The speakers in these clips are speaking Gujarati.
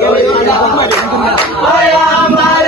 I Bye,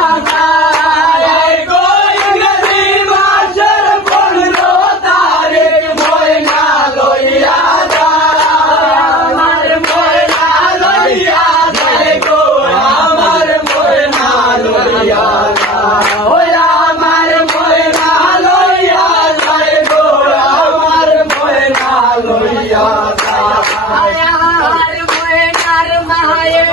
આયા હાર મોય નાર મહાય